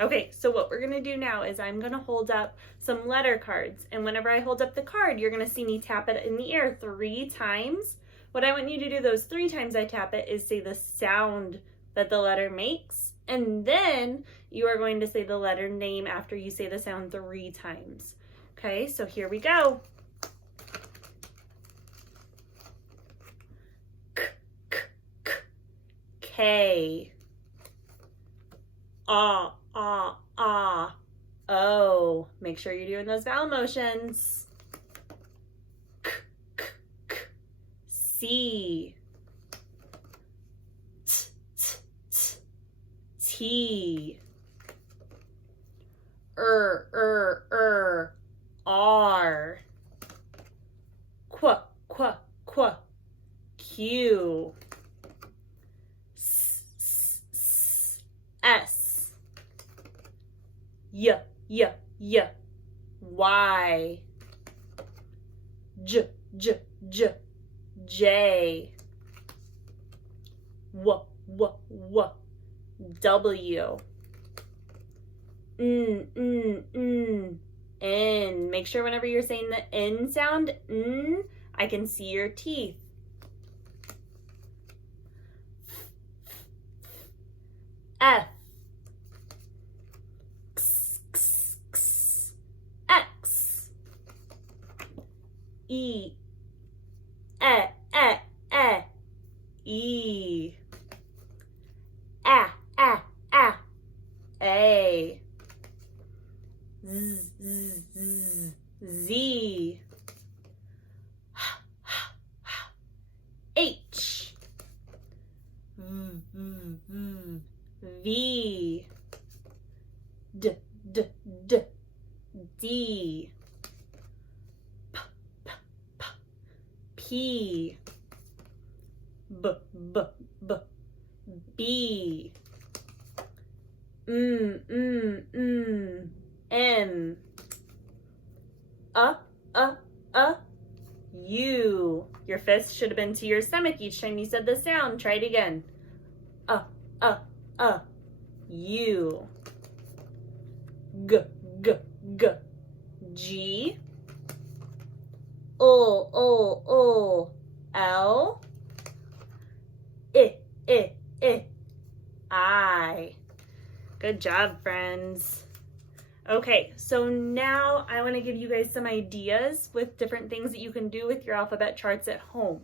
Okay, so what we're gonna do now is I'm gonna hold up some letter cards, and whenever I hold up the card, you're gonna see me tap it in the air 3 times. What I want you to do those 3 times I tap it is say the sound that the letter makes, and then you are going to say the letter name after you say the sound 3 times. Okay, so here we go. K, k, k, K. Ah, ah, ah. O. Make sure you're doing those vowel motions. K, k, k. C. T, t, t. T. R. Qu, qu, qu. Q. S, s, s. S. Y, y, y. Y. J, j, j. J. W, w, w. W. N. Make sure whenever you're saying the N sound, N, I can see your teeth. F. X, x, x. X. E. E. A. Z, z, z, Z. H. V, v, v. V. D, d, d. D. P, p, p. P. B, b, b. B. M. U. Your fist should have been to your stomach each time you said the sound. Try it again. U. G, g, g. G. L. I. Good job, friends. Okay, so now I want to give you guys some ideas with different things that you can do with your alphabet charts at home.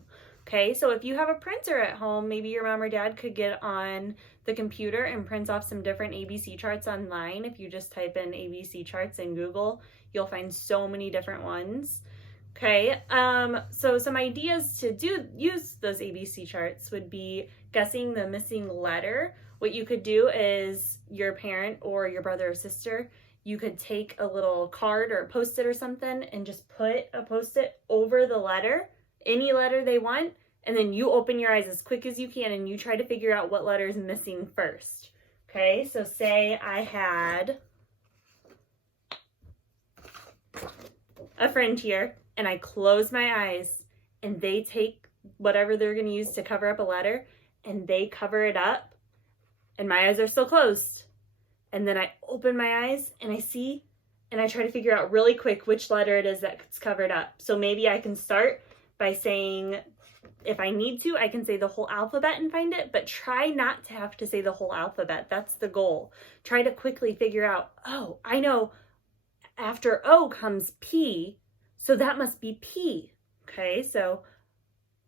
Okay, so if you have a printer at home, maybe your mom or dad could get on the computer and print off some different ABC charts online. If you just type in ABC charts in Google, you'll find so many different ones. Okay, so some ideas to use those ABC charts would be guessing the missing letter. What you could do is your parent or your brother or sister, you could take a little card or a Post-it or something and just put a Post-it over the letter, any letter they want, and then you open your eyes as quick as you can and you try to figure out what letter is missing first. Okay, so say I had a friend here and I close my eyes and they take whatever they're going to use to cover up a letter and they cover it up and my eyes are still closed. And then I open my eyes and I see and I try to figure out really quick which letter it is that's covered up. So maybe I can start by saying, if I need to, I can say the whole alphabet and find it, but try not to have to say the whole alphabet. That's the goal. Try to quickly figure out, oh, I know after O comes P, so that must be P. Okay, so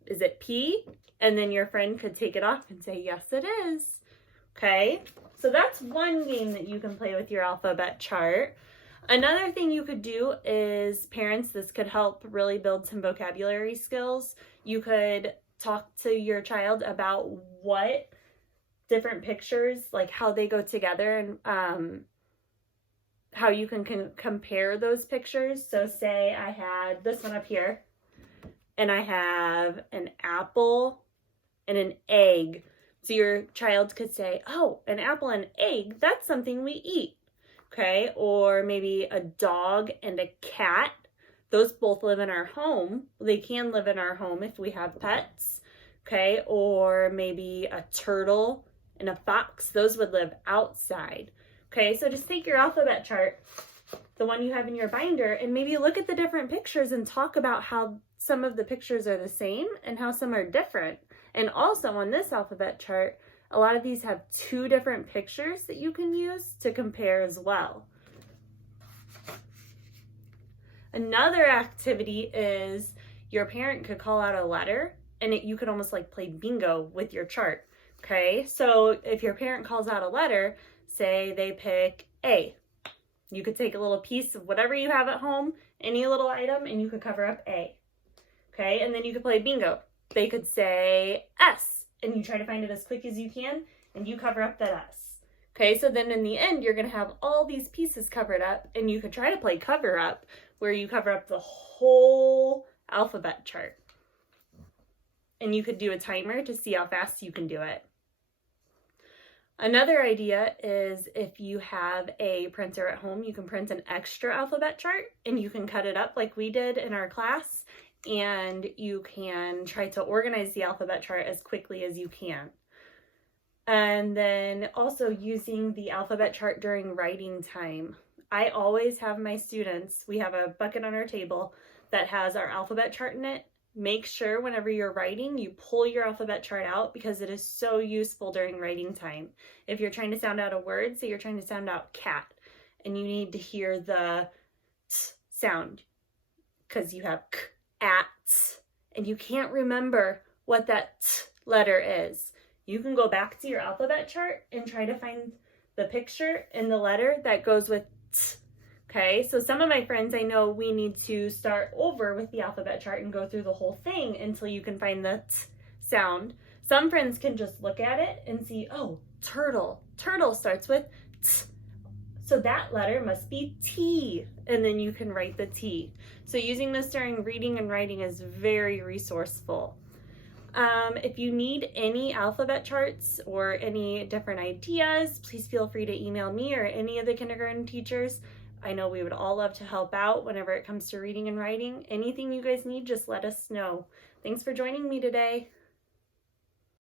is it P? And then your friend could take it off and say, yes, it is. Okay, so that's one game that you can play with your alphabet chart. Another thing you could do is, parents, this could help really build some vocabulary skills. You could talk to your child about what different pictures, like how they go together and how you can compare those pictures. So say I had this one up here and I have an apple and an egg. So your child could say, oh, an apple and egg, that's something we eat. Okay, or maybe a dog and a cat. Those both live in our home. They can live in our home if we have pets. Okay, or maybe a turtle and a fox. Those would live outside. Okay, so just take your alphabet chart, the one you have in your binder, and maybe look at the different pictures and talk about how some of the pictures are the same and how some are different. And also on this alphabet chart, a lot of these have 2 different pictures that you can use to compare as well. Another activity is your parent could call out a letter, and you could almost like play bingo with your chart. Okay, so if your parent calls out a letter, say they pick A, you could take a little piece of whatever you have at home, any little item, and you could cover up A. Okay, and then you could play bingo. They could say S, and you try to find it as quick as you can, and you cover up that S. Okay, so then in the end, you're going to have all these pieces covered up, and you could try to play cover up, where you cover up the whole alphabet chart. And you could do a timer to see how fast you can do it. Another idea is if you have a printer at home, you can print an extra alphabet chart and you can cut it up like we did in our class, and you can try to organize the alphabet chart as quickly as you can. And then also using the alphabet chart during writing time. I always have my students, we have a bucket on our table that has our alphabet chart in it. Make sure whenever you're writing, you pull your alphabet chart out because it is so useful during writing time. If you're trying to sound out a word, say you're trying to sound out cat, and you need to hear the t sound because you have k, at, and you can't remember what that t letter is. You can go back to your alphabet chart and try to find the picture and the letter that goes with t. Okay, so some of my friends, I know we need to start over with the alphabet chart and go through the whole thing until you can find the t sound. Some friends can just look at it and see, oh, turtle. Turtle starts with t. So that letter must be T, and then you can write the T. So using this during reading and writing is very resourceful. If you need any alphabet charts or any different ideas, please feel free to email me or any of the kindergarten teachers. I know we would all love to help out whenever it comes to reading and writing. Anything you guys need, just let us know. Thanks for joining me today.